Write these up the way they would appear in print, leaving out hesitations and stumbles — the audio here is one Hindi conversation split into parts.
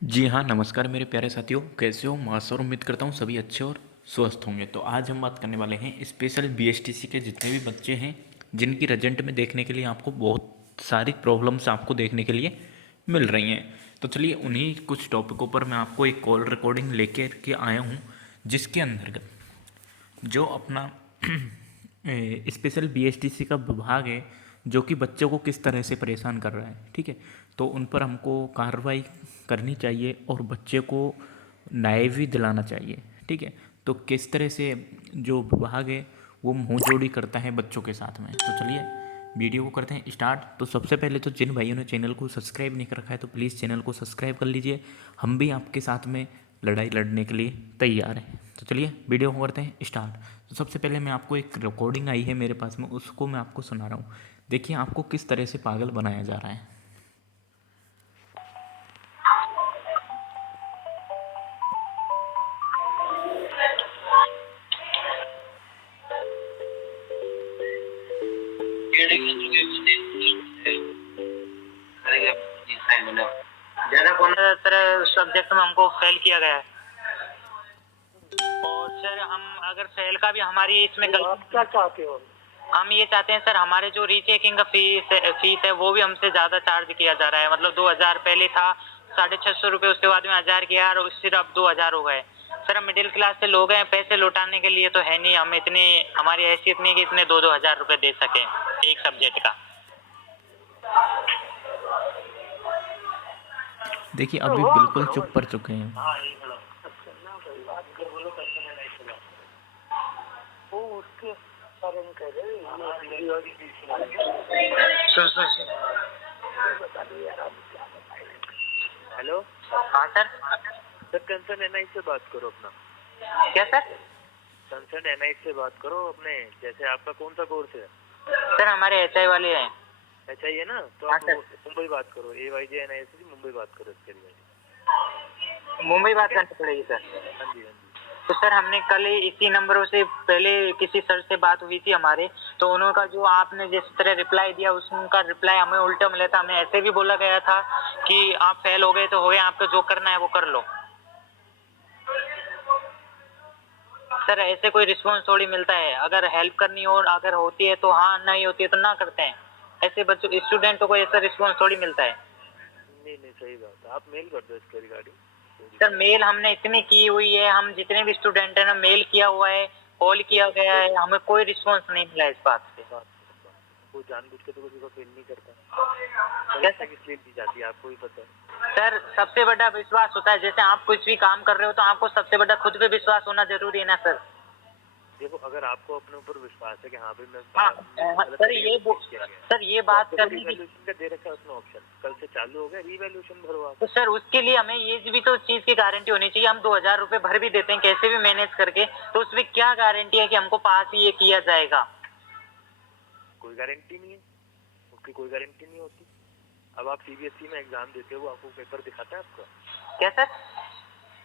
जी हाँ, नमस्कार मेरे प्यारे साथियों, कैसे हो? मैं आशा और उम्मीद करता हूँ सभी अच्छे और स्वस्थ होंगे। तो आज हम बात करने वाले हैं स्पेशल बीएसटीसी के जितने भी बच्चे हैं जिनकी रिजल्ट में देखने के लिए आपको बहुत सारी प्रॉब्लम्स आपको देखने के लिए मिल रही हैं। तो चलिए उन्हीं कुछ टॉपिकों पर मैं आपको एक कॉल रिकॉर्डिंग लेकर के आया हूँ, जिसके अंतर्गत जो अपना स्पेशल बीएसटीसी का विभाग है जो कि बच्चों को किस तरह से परेशान कर रहा है, ठीक है। तो उन पर हमको कार्रवाई करनी चाहिए और बच्चे को न्याय भी दिलाना चाहिए, ठीक है। तो किस तरह से जो विभाग है वो मुँह जोड़ी करता है बच्चों के साथ में। तो चलिए वीडियो को करते हैं स्टार्ट। तो सबसे पहले तो जिन भाइयों ने चैनल को सब्सक्राइब नहीं कर रखा है तो प्लीज़ चैनल को सब्सक्राइब कर लीजिए। हम भी आपके साथ में लड़ाई लड़ने के लिए तैयार हैं। तो चलिए वीडियो को करते हैं स्टार्ट। तो सबसे पहले मैं आपको एक रिकॉर्डिंग आई है मेरे पास में, उसको मैं आपको सुना रहा हूँ। देखिए आपको किस तरह से पागल बनाया जा रहा है। ज़्यादातर सब्जेक्ट में हमको फेल किया गया है। और सर हम अगर फेल का भी हमारी इसमें तो आप क्या चाहते हो? हम ये चाहते हैं सर, हमारे जो रीचेकिंग का फीस है वो भी हमसे ज़्यादा चार्ज किया जा रहा है। मतलब 2000 पहले था, 650 रुपये, उसके बाद में 1000 किया और सिर्फ अब 2000 हो गए। सर हम मिडिल क्लास से लोग हैं, पैसे लौटाने के लिए तो है नहीं, हम इतनी हमारी हैसियत नहीं कि इतने 2-2 हज़ार रुपये दे सकें एक सब्जेक्ट का। देखिए तो अभी वो बिल्कुल करो चुप बस। कर चुके हैं। हाँ ये करो। अच्छा ना कोई बात कर बोलो कैसे नहीं चला। वो उसके बारे में कह रहे ये मेरी वाली चीज़ सुन बता दो यार आप क्या बताएं। हेलो हाँ सर। सर कंसर्न एनआई से बात करो अपना। क्या सर? कंसर्न एनआई से बात करो अपने। जैसे आपका कौन सा कोर्स है? सर हमारे एचआई वाले हैं। अच्छा ये ना तो हाँ आप सर। मुंबई बात करो। AYJ NI से मुंबई बात करो इसके लिए। मुंबई बात करनी पड़ेगी सर। हाँ जी हाँ जी। तो सर हमने कल ही इसी नंबरों से पहले किसी सर से बात हुई थी हमारे, तो उनका जो आपने जिस तरह रिप्लाई दिया उनका रिप्लाई हमें उल्टा मिला था। हमें ऐसे भी बोला गया था कि आप फेल हो गए तो हो गए, आपको जो करना है वो कर लो। सर ऐसे कोई रिस्पॉन्स थोड़ी मिलता है, अगर हेल्प करनी हो अगर होती है तो हाँ, नहीं होती है तो ना करते हैं। ऐसे बच्चों स्टूडेंटों को ऐसा रिस्पॉन्स थोड़ी मिलता है। नहीं नहीं सही बात है। आप मेल कर दो इसके रिगार्डिंग। सर मेल हमने इतनी की हुई है, हम जितने भी स्टूडेंट हैं ना मेल किया हुआ है, कॉल किया गया है, हमें कोई रिस्पॉन्स नहीं मिला इस बात से। वो जानबूझ के तो किसी को फेल नहीं करता। परीक्षा किस लिए दी जाती है आपको ही पता है। सर सबसे बड़ा विश्वास होता है, जैसे आप कुछ भी काम कर रहे हो तो आपको सबसे बड़ा खुद पे विश्वास होना जरूरी है ना सर। देखो अगर आपको अपने ऊपर विश्वास है कि हाँ भाई मैं हाँ गलत सर तरीके से टीच किया गया सर ये तो बात आपको तो करने की। रिवैल्यूएशन का दे रखा है उसमें ऑप्शन। कल से चालू हो गया रिवैल्यूएशन भरो आप। तो सर उसके लिए हमें ये भी तो चीज की गारंटी होनी चाहिए। हम 2000 रुपए भर भी देते हैं कैसे भी मैनेज करके, तो उसमें क्या गारंटी है कि हमको पास ही ये किया जाएगा? कोई गारंटी नहीं है। उसकी कोई गारंटी नहीं होती। अब आप सीबीएसई में एग्जाम देते हो, वो आपको पेपर दिखाता है आपका? क्या सर?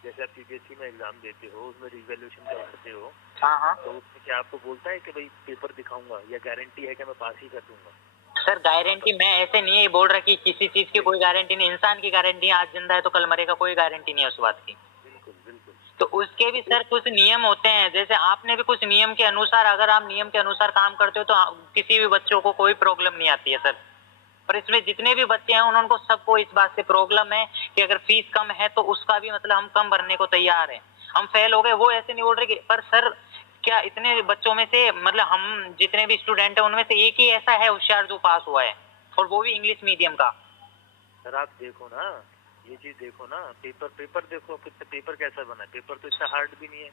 जैसे आप सीबीएसई में एग्जाम देते हो उसमें रिवैल्यूएशन करते हो हाँ हाँ। तो उसमें क्या आपको बोलता है कि भाई पेपर दिखाऊंगा या गारंटी है कि मैं पास ही कर दूंगा? सर गारंटी मैं ऐसे नहीं बोल रहा कि किसी चीज की कोई गारंटी नहीं, इंसान की गारंटी है, आज जिंदा है तो कल मरेगा, कोई गारंटी नहीं है उस बात की। बिल्कुल बिल्कुल। तो उसके भी सर कुछ नियम होते हैं, जैसे आपने भी कुछ नियम के अनुसार, अगर आप नियम के अनुसार काम करते हो तो किसी भी बच्चों को कोई प्रॉब्लम नहीं आती है सर। पर इसमें जितने भी बच्चे हैं उनको सबको इस बात से प्रॉब्लम है कि अगर फीस कम है तो उसका भी मतलब हम कम भरने को तैयार हैं। हम फेल हो गए वो ऐसे नहीं बोल रहे कि, पर सर क्या इतने बच्चों में से मतलब हम जितने भी स्टूडेंट हैं उनमें से एक ही ऐसा है होशियार जो पास हुआ है, और वो भी इंग्लिश मीडियम का। सर आप देखो ना, ये चीज देखो ना, पेपर पेपर देखो कितना पेपर कैसा बना है। पेपर तो इतना हार्ड भी नहीं है।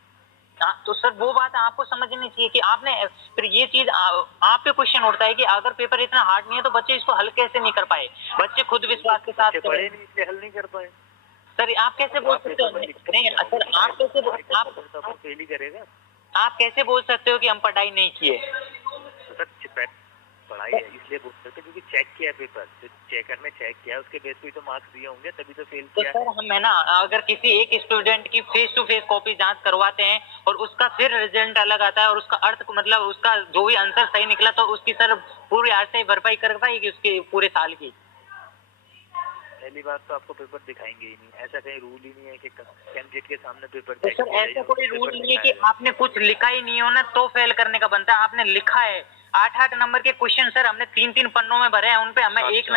हाँ, तो सर वो बात आपको समझनी चाहिए कि आपने फिर ये चीज आप पे क्वेश्चन उठता है कि अगर पेपर इतना हार्ड नहीं है तो बच्चे इसको हल कैसे नहीं कर पाए? बच्चे खुद विश्वास के साथ बच्चे पढ़े नहीं इसलिए हल नहीं कर पाए। सर आप कैसे बोल सकते हो? नहीं सर आप कैसे आप फेल ही करेगा। आप कैसे बोल सकते हो कि हम पढ़ाई नहीं किए? तो सर पढ़ाई है इसलिए बोल सकते क्योंकि चेक किया है पेपर। तो चेकर ने चेक किया उसके बेस पे तो मार्क्स दिए होंगे तभी तो फेल तो किया। सर हम है ना, अगर किसी एक स्टूडेंट की फेस टू फेस कॉपी जांच करवाते हैं और उसका फिर रिजल्ट अलग आता है और उसका अर्थ मतलब उसका जो भी आंसर सही निकला तो उसकी सर पूरी आर से भरपाई कर पाएगी उसके पूरे साल की? पहली बात तो आपको पेपर दिखाएंगे ही नहीं, ऐसा कहीं रूल ही नहीं है कि कैंडिडेट के सामने पेपर तो चेक सर किया ऐसा जाए, कोई उसको रूल पेपर नहीं है कि दिखाया जाए। आपने कुछ लिखा ही नहीं हो ना तो फेल करने का बनता है। आपने लिखा है 8-8 नंबर के क्वेश्चन सर हमने 3-3 पन्नों में भरे हैं, उन पे हमें एक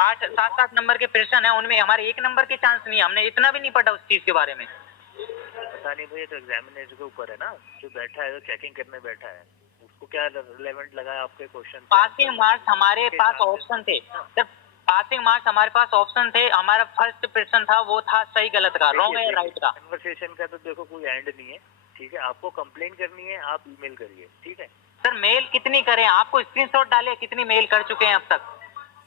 8 7-7 नंबर के प्रश्न है, उनमें हमारे 1 नंबर के चांस नहीं है। हमने इतना भी नहीं पढ़ा उस चीज के बारे में। पता नहीं भैया, तो एग्जामिनेटर के ऊपर है ना, जो बैठा है, जो चेकिंग करने बैठा है, उसको क्या रिलेवेंट लगा है आपके क्वेश्चन। पासिंग मार्क्स हमारे पास ऑप्शन थे सर, पासिंग मार्क्स हमारे पास ऑप्शन थे। हमारा फर्स्ट प्रश्न था वो था सही गलत का, रॉन्ग या राइट का। कन्वर्सेशन का तो देखो कोई एंड नहीं है, ठीक है। आपको कंप्लेंट करनी है, आप ईमेल करिए, ठीक है। सर मेल कितनी करें, आपको स्क्रीनशॉट डाले कितनी मेल कर चुके हैं अब तक।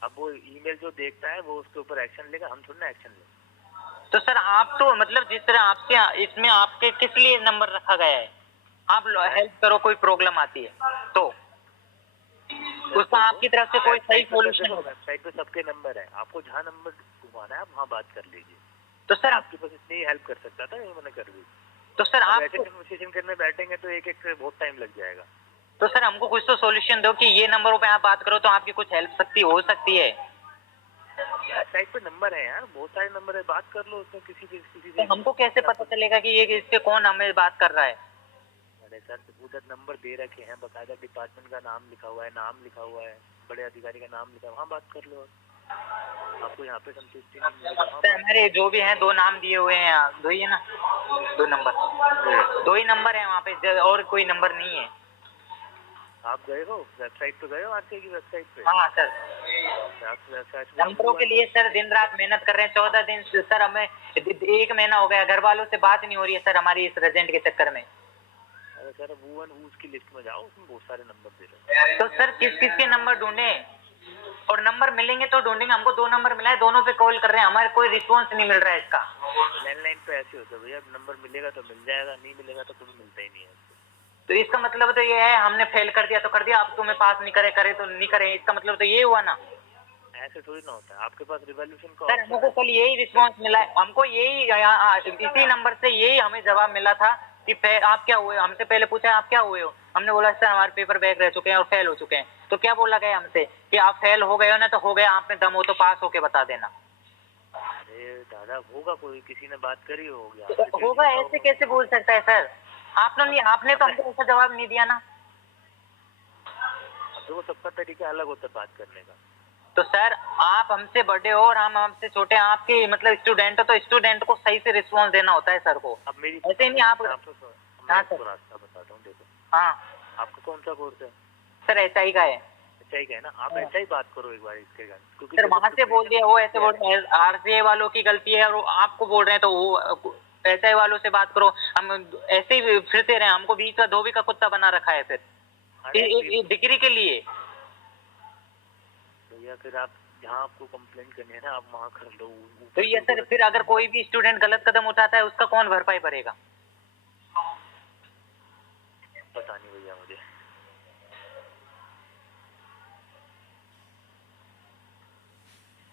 अब वो ईमेल जो देखता है वो उसके ऊपर एक्शन लेगा, हम थोड़ी ना एक्शन लेंगे। तो सर आप तो मतलब जिस तरह आपसे इसमें आपके किस लिए नंबर रखा गया है, आप हेल्प करो कोई प्रॉब्लम आती है तो उसका आपकी तरफ से कोई सही सॉल्यूशन होगा। वेबसाइट पे सबके नंबर है, आपको जहाँ नंबर घुमाना है आप वहाँ बात कर लीजिए। तो सर आपकी बस इतनी हेल्प कर सकता था, ये मैंने कर दी। तो सर आप ऐसे कन्वर्सेशन करने बैठेंगे तो एक एक बहुत टाइम लग जाएगा। तो सर हमको कुछ तो सॉल्यूशन दो कि ये नंबरों पे आप बात करो तो आपकी कुछ हेल्प हो सकती है। वेबसाइट पे नंबर है यार, बहुत सारे नंबर है, बात कर लो उसमें किसी तो से। हमको कैसे पता चलेगा कि ये इस पे कौन हमें बात कर रहा है। अरे सर, उधर नंबर दे रखे हैं, बकायदा डिपार्टमेंट का नाम लिखा हुआ है, नाम लिखा हुआ है, बड़े अधिकारी का नाम लिखा हुआ है, वहाँ बात कर लो। आपको यहाँ पे संतुष्टि नहीं मिलेगी वहाँ सर हमारे जो भी हैं 2 नाम दिए हुए हैं, दो ही है ना, 2 नंबर, 2 ही नंबर है वहाँ पे और कोई नंबर नहीं है। आप गए हो वेबसाइट पे, गए हो आरटीआई की वेबसाइट पे? हाँ सर, आप नंबरों के लिए सर दिन रात मेहनत कर रहे हैं। 14 दिन सर, हमें 1 महीना हो गया घर वालों से बात नहीं हो रही है सर हमारी इस रिजल्ट के चक्कर में। अरे सर, वो उसकी लिस्ट में जाओ, उसमें बहुत सारे नंबर दे रहे हैं। तो सर किस किस के नंबर ढूंढे, और नंबर मिलेंगे तो ढूंढेंगे। हमको 2 नंबर मिला है, दोनों पे कॉल कर रहे हैं, हमारे कोई रिस्पॉन्स नहीं मिल रहा है इसका। लैंडलाइन पे ऐसे होता है भैया, नंबर मिलेगा तो मिल जाएगा, नहीं मिलेगा तो कभी मिलता ही नहीं है। तो इसका मतलब तो ये है हमने फेल कर दिया तो कर दिया, अब तुम्हें पास नहीं करे तो नहीं करे, इसका मतलब तो ये हुआ ना। ऐसे थोड़ी ना होता है, आपके पास रिवॉल्यूशन का सर हमको कल यही रिस्पॉन्स मिला है, हमको यही इसी नंबर से यही हमें जवाब मिला था कि आप क्या हुए। हमसे पहले पूछा आप क्या हुए हो, हमने बोला सर हमारे पेपर बैक रह चुके हैं और फेल हो चुके हैं। तो क्या बोला गया हमसे कि आप फेल हो गए हो ना, तो हो गया, आप में दम हो तो पास होके बता देना। अरे दादा, होगा कोई, किसी ने बात करी होगी। तो होगा, ऐसे कैसे बोल सकता है सर। आपने तो हमको ऐसा जवाब नहीं दिया ना। तो वो सबका तरीका अलग होता है बात करने का। तो सर आप हमसे बड़े हो और हम हमसे छोटे हैं, आपके मतलब स्टूडेंट हो तो स्टूडेंट को सही से रिस्पॉन्स देना होता है सर को। अब मेरी ऐसे नहीं आप आपको हाँ सर, रास्ता बताता हूँ, देखो। हाँ आपका कौन सा कोर्स है? सर SI का है। SI का है ना, आप ऐसा ही बात करो एक बार इसके कारण, क्योंकि सर वहां से बोल दिया, वो ऐसे बोल रहे हैं RCA वालों की गलती है और वो आपको बोल रहे हैं, तो वो SI वालों से बात करो। हम ऐसे ही फिरते रहे, हमको बीच का धोबी का कुत्ता बना रखा है फिर एक डिग्री के लिए। भैया फिर आप जहाँ आपको कंप्लेंट करनी है ना, आप वहाँ कर लो। तो ये सर फिर अगर कोई भी स्टूडेंट गलत कदम उठाता है उसका कौन भरपाई भरेगा? पता नहीं भैया मुझे।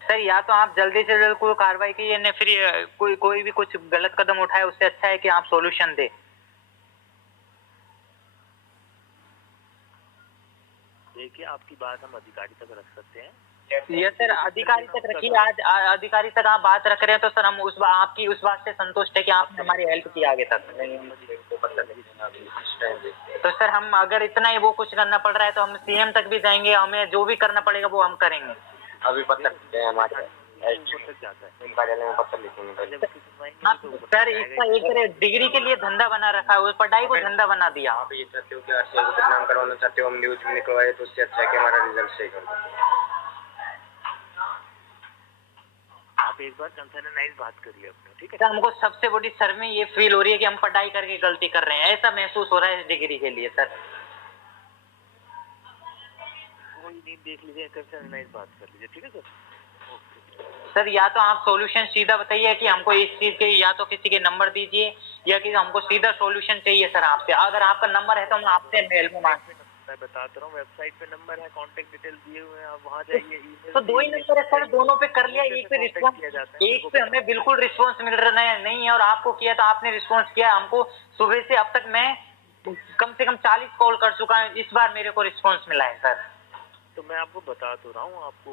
सर या तो आप जल्दी से जल्द कोई कार्रवाई कीजिए, नहीं फिर कोई भी कुछ गलत कदम उठाए, उससे अच्छा है कि आप सॉल्यूशन दे। देखिए, आपकी बात हम अधिकारी तक रख सकते हैं। ये सर अधिकारी तक रखिए, आज अधिकारी तक आप बात रख रहे हैं तो सर हम आपकी उस बात से संतुष्ट है कि आपने हमारी हेल्प की आगे तक। तो सर हम अगर इतना ही वो कुछ करना पड़ रहा है तो हम CM तक भी जाएंगे, हमें जो भी करना पड़ेगा वो हम करेंगे। अभी पत्र हमारे जाता है कार्यालय में पत्र लिखेंगे। हाँ सर, इसका एक तरह डिग्री के लिए धंधा बना रखा है, उस पढ़ाई को धंधा बना दिया। आप ये चाहते हो कि RCA को बदनाम करवाना चाहते हो, हम न्यूज में निकलवाए, तो उससे अच्छा है कि हमारा रिजल्ट सही कर दो। आप एक बार कंसर्नाइज बात करिए अपने, ठीक है? सर हमको सबसे बड़ी सर में ये फील हो रही है कि हम पढ़ाई करके गलती कर रहे हैं, ऐसा महसूस हो रहा है इस डिग्री के लिए सर। कोई नहीं, देख लीजिए, कंसर्नाइज बात कर लीजिए, ठीक है सर? सर या तो आप सॉल्यूशन सीधा बताइए कि हमको इस चीज के, या तो किसी के नंबर दीजिए या कि हमको सीधा सॉल्यूशन चाहिए सर आपसे। अगर आपका नंबर है तो हम आपसे मेल में मांग। मैं बताता रहा हूँ, वेबसाइट पे नंबर है, कांटेक्ट डिटेल दिए हुए हैं, आप वहाँ जाइए। ईमेल तो 2 ही नंबर है सर, दोनों पे कर लिया, एक पे रिस्पॉन्स, एक पे हमें बिल्कुल रिस्पॉन्स मिल रहा है नहीं है, और आपको किया तो आपने रिस्पॉन्स किया। हमको सुबह से अब तक मैं कम से कम 40 कॉल कर चुका हूँ, इस बार मेरे को रिस्पॉन्स मिला है सर। तो मैं आपको बता तो रहा हूँ, आपको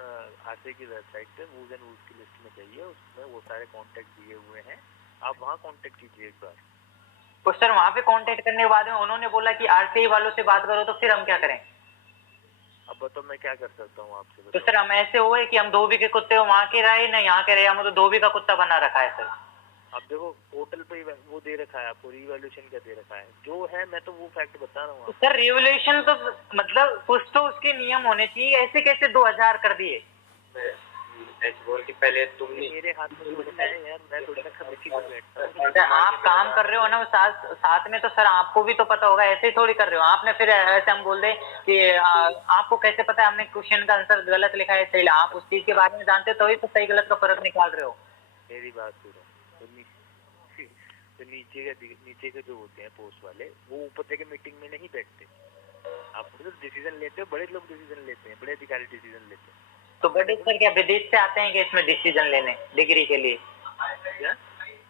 आरटीआई की वेबसाइट पे वूज एंड वूज की लिस्ट में जाइए, उसमें वो सारे कॉन्टैक्ट दिए हुए हैं, आप वहाँ कॉन्टैक्ट कीजिए एक बार। तो सर वहाँ पे कांटेक्ट करने के बाद में उन्होंने बोला कि आरटीआई वालों से बात करो, तो फिर हम क्या करें? अब बताओ मैं क्या कर सकता हूँ आपसे, तो बताओ। सर हम ऐसे हुए कि हम धोबी के कुत्ते वहाँ के रहे ना यहाँ के रहे, हम तो धोबी का कुत्ता बना रखा है सर। अब देखो पोर्टल पे वो दे रखा है आपको, रिवैल्यूएशन क्या दे रखा है, जो है मैं तो वो फैक्ट बता रहा हूँ तो आपको। सर रिवोल्यूशन तो मतलब कुछ तो उसके नियम होने चाहिए, ऐसे कैसे 2000 कर दिए? ऐसे बोल कि पहले तुम ये मेरे हाथ में थोड़ी ना है यार, मैं थोड़ी ना कमेटी में बैठता हूँ। सर आप काम कर रहे हो ना साथ साथ में, तो सर आपको भी तो पता होगा, ऐसे ही थोड़ी कर रहे हो आपने। फिर ऐसे हम बोल दे कि आपको कैसे पता है हमने क्वेश्चन का आंसर गलत लिखा है सही? आप उस चीज के बारे में जानते हो तभी तो सही गलत का फर्क निकाल रहे हो। मेरी बात सुनो, तो नीचे के जो होते हैं पोस्ट वाले, वो ऊपर जाके मीटिंग में नहीं बैठते, आप तो डिसीजन लेते हो, बड़े लोग डिसीजन लेते हैं, बड़े अधिकारी डिसीजन लेते हैं। तो बड़े सर क्या विदेश से आते हैं कि इसमें डिसीजन लेने डिग्री के लिए? क्या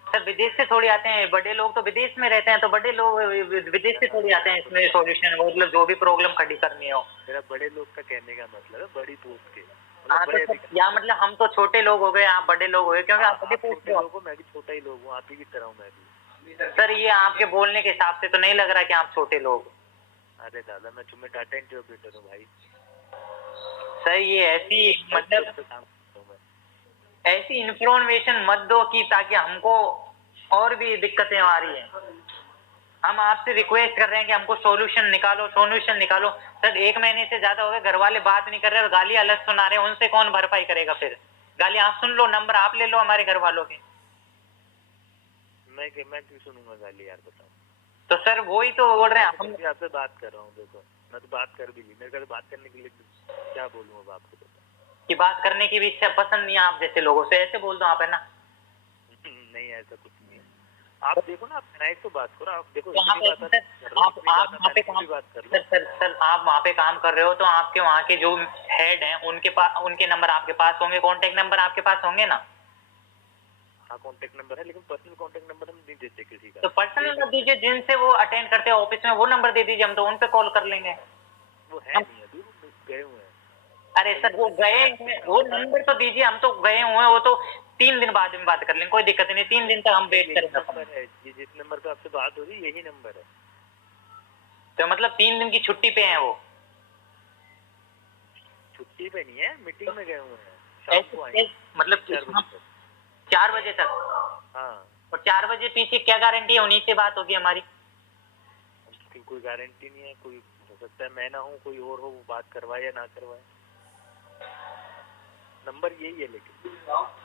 सर विदेश से थोड़ी आते हैं, बड़े लोग तो विदेश में रहते हैं, तो बड़े लोग विदेश से थोड़ी आते हैं इसमें सॉल्यूशन, मतलब जो भी प्रॉब्लम खड़ी करनी हो। मेरा बड़े लोग का कहने का मतलब है बड़ी पोस्ट के, हाँ बड़े तो सर या मतलब हम तो छोटे लोग हो गए, आप बड़े लोग हो गए, क्योंकि आप बड़े पोस्ट छोटे पे हो। लोग हो, मैं भी छोटा ही लोग हूँ, आप ही की तरह हूँ मैं भी। सर ये आपके बोलने के हिसाब से तो नहीं लग रहा कि आप छोटे लोग। अरे दादा मैं तुम्हें डाटा एंट्री ऑपरेटर हूँ भाई। सर ये ऐसी मतलब काम करता हूँ मैं। ऐसी इन्फॉर्मेशन मत दो कि ताकि हमको और भी दिक्कतें आ रही हैं। हम आपसे रिक्वेस्ट कर रहे हैं कि हमको सॉल्यूशन निकालो, सॉल्यूशन निकालो। सर 1 महीने से ज्यादा हो गए, घर वाले बात नहीं कर रहे और गाली अलग सुना रहे हैं, उनसे कौन भरपाई करेगा? फिर गाली आप सुन लो, नंबर आप ले लो हमारे घर वालों के। मैं क्यों सुनूंगा गाली यार, बताओ। तो सर वही तो बोल रहे हैं हम मैं आपसे बात कर रहा हूँ, देखो मैं तो बात कर भी ली, मेरे को बात करने के लिए क्या बोलूँ अब आपको, बताओ। कि बात करने की भी इच्छा पसंद नहीं है आप जैसे लोगों से, ऐसे बोल दो आप, है ना? नहीं ऐसा कुछ नहीं है, आप देखो ना, आप नाइट तो बात करो, आप देखो तो इतनी बात आप वहाँ पे काम बात कर लो। सर आप वहाँ पे काम कर रहे हो, तो आपके वहाँ के जो हेड हैं उनके पास, उनके नंबर आपके पास होंगे, कॉन्टेक्ट नंबर आपके पास होंगे ना? हाँ कॉन्टेक्ट नंबर है, लेकिन पर्सनल कॉन्टेक्ट नंबर हम नहीं देते किसी का। तो पर्सनल नंबर दीजिए, जिनसे वो अटेंड करते हैं ऑफिस में, वो नंबर दे दीजिए, हम तो उन पे कॉल कर लेंगे। वो है नहीं अभी, वो गए हुए हैं। अरे सर वो गए हैं, वो नंबर तो दीजिए, हम तो गए हुए हैं, वो तो 3 दिन बाद में बात कर लेंगे, कोई दिक्कत नहीं, 3 दिन तक हम वेट करेंगे। नंबर है ये, जिस नंबर पे आपसे बात हो रही है यही नंबर है। तो मतलब 3 दिन की छुट्टी पे हैं वो? छुट्टी पे नहीं है, मीटिंग में गए हुए हैं, शाम को आएंगे मतलब 4 बजे तक? हाँ और 4 बजे पीछे क्या गारंटी है उन्हीं से बात होगी हमारी? कोई गारंटी नहीं है, कोई हो सकता है मैं ना हूँ, कोई और हो, वो बात करवाए या ना करवाए, नंबर यही है। लेकिन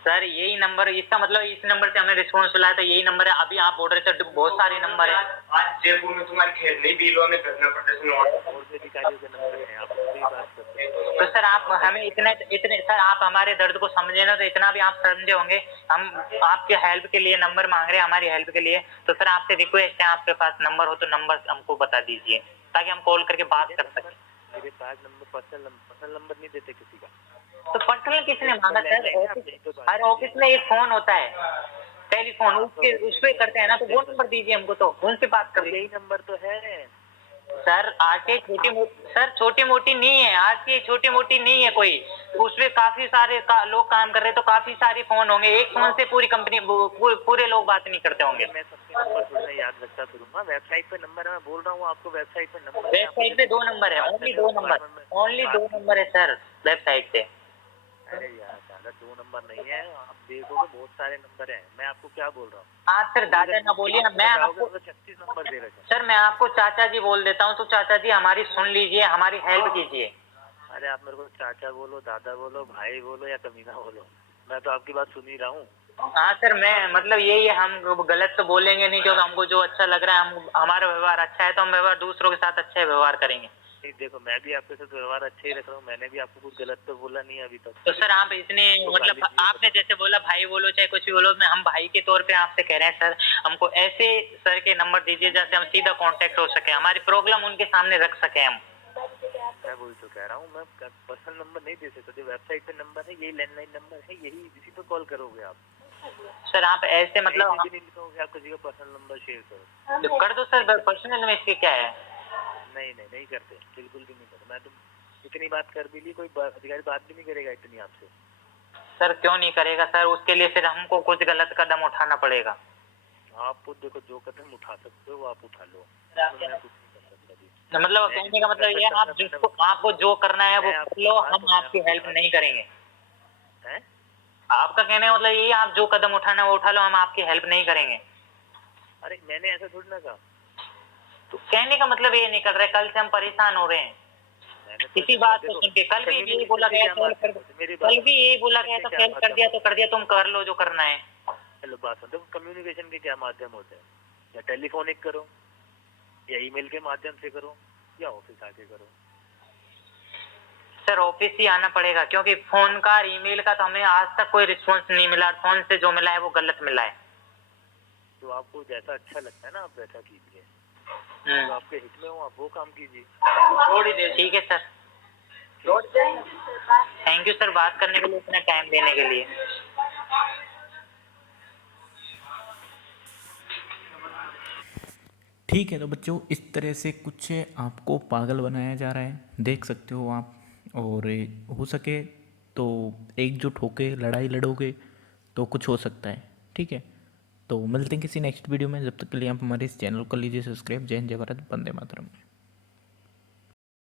सर यही नंबर, इसका मतलब इस नंबर से हमें रिस्पॉन्स मिला है, तो यही नंबर है। अभी आप बोल रहे थे बहुत सारे नंबर है। आज जयपुर में तुम्हारी खैर नहीं, बीलो में धरना प्रदर्शन हुआ। और भी अधिकारियों के नंबर हैं, आप उनसे ही बात करते हैं। तो सर आप हमें इतने सर आप हमारे दर्द को समझे ना, तो इतना भी आप समझे होंगे, हम आपके हेल्प के लिए नंबर मांग रहे हैं, हमारी हेल्प के लिए। तो सर आपसे रिक्वेस्ट है, आपके पास नंबर हो तो नंबर हमको बता दीजिए, ताकि हम कॉल करके बात कर सकें। मेरे पास नंबर, पर्सनल नंबर नहीं देते किसी का। तो पर्सनल किसने मांगा सर? हर ऑफिस में एक फोन होता है, टेलीफोन, उस पे करते हैं ना, तो वो नंबर दीजिए हमको, तो उनसे बात कर लीजिए। यही नंबर तो है सर आके छोटी मोटी नहीं है, आज की छोटी मोटी नहीं है कोई, उसमें काफी सारे लोग काम कर रहे हैं, तो काफी सारे फोन होंगे, एक फोन से पूरी कंपनी पूरे लोग बात नहीं करते होंगे। मैं सबके नंबर थोड़ा याद रखता फिरूंगा, वेबसाइट पे नंबर है, मैं बोल रहा हूँ आपको, वेबसाइट पे नंबर, वेबसाइट पे 2 नंबर है, ओनली 2 नंबर है सर वेबसाइट पे। अरे यार दादा 2 नंबर नहीं है, आप देखोगे बहुत सारे नंबर हैं, मैं आपको क्या बोल रहा हूँ। आप सर दादा ना बोलिए, मैं आपको 36 नंबर दे रखे। सर मैं आपको चाचा जी बोल देता हूँ, तो चाचा जी हमारी सुन लीजिए, हमारी हेल्प कीजिए। अरे आप मेरे को चाचा बोलो, दादा बोलो, भाई बोलो या कमीना बोलो, मैं तो आपकी बात सुन ही रहा हूँ। हाँ सर, मैं मतलब यही है, हम गलत तो बोलेंगे नहीं, क्योंकि हमको जो अच्छा लग रहा है, हम हमारा व्यवहार अच्छा है, तो हम व्यवहार दूसरों के साथ अच्छा व्यवहार करेंगे। नहीं देखो, मैं भी आपके साथ व्यवहार अच्छे ही रख रहा हूँ, मैंने भी आपको कुछ गलत तो बोला नहीं है अभी तक। तो सर आप इतने मतलब आपने जैसे बोला भाई बोलो चाहे कुछ भी बोलो, मैं हम भाई के तौर पे आपसे कह रहे हैं सर, हमको ऐसे सर के नंबर दीजिए जैसे हम सीधा कांटेक्ट हो सके, हमारी प्रॉब्लम उनके सामने रख सके हम। मैं वही तो कह रहा हूँ, मैं पर्सनल नंबर नहीं दे सकता, जो वेबसाइट पे नंबर है यही लैंडलाइन नंबर है, यही इसी पे कॉल करोगे आप। सर आप ऐसे मतलब नहीं लिखोगे, आप किसी का पर्सनल नंबर शेयर करो। कर दो सर, पर्सनल में इसके क्या है? नहीं करते, बिल्कुल भी नहीं करते, मैं तो इतनी बात कर भी ली, कोई अधिकारी बात भी नहीं करेगा इतनी आपसे। सर क्यों नहीं करेगा सर, उसके लिए फिर हमको कुछ गलत कदम उठाना पड़ेगा। आप देखो जो कदम उठा सकते हो वो आप उठा लो, मैं कुछ नहीं कर सकता जी। मतलब कहने का मतलब ये है आपको जो करना है वो कर लो, हम आपकी हेल्प नहीं करेंगे। हैं? आपका कहने का मतलब यही है, आप जो कदम उठाना है वो उठा लो, हम आपकी हेल्प नहीं करेंगे। अरे मैंने ऐसा थोड़ी ना कहा। तो कहने का मतलब ये नहीं कर रहे, कल से हम परेशान हो रहे हैं मैंने तो इसी बात को सुन के। कल भी यही बोला गया था, कल भी यही बोला गया था, फेल कर दिया तो कर दिया, तुम कर लो जो करना है। हेलो बात सुन, देखो कम्युनिकेशन के क्या माध्यम होते हैं, या टेलीफोनिक करो, या ईमेल के माध्यम से करो, या ऑफिस आके करो। सर ऑफिस ही आना पड़ेगा, क्योंकि फोन का और ईमेल का तो हमें आज तक कोई रिस्पांस नहीं मिला, फोन से जो मिला है वो गलत मिला है। तो आपको जैसा अच्छा लगता है ना आप वैसा कीजिए, तो आपके हित में हो आप वो काम कीजिए। ठीक है सर, थैंक यू सर बात करने के लिए, इतना टाइम देने के लिए। ठीक है, तो बच्चों इस तरह से कुछ आपको पागल बनाया जा रहा है, देख सकते हो आप। और हो सके तो एकजुट होके लड़ाई लड़ोगे तो कुछ हो सकता है। ठीक है, तो मिलते हैं किसी नेक्स्ट वीडियो में। जब तक के लिए आप हमारे इस चैनल को लीजिए सब्सक्राइब। जय हिंद, जय भारत, वंदे मातरम।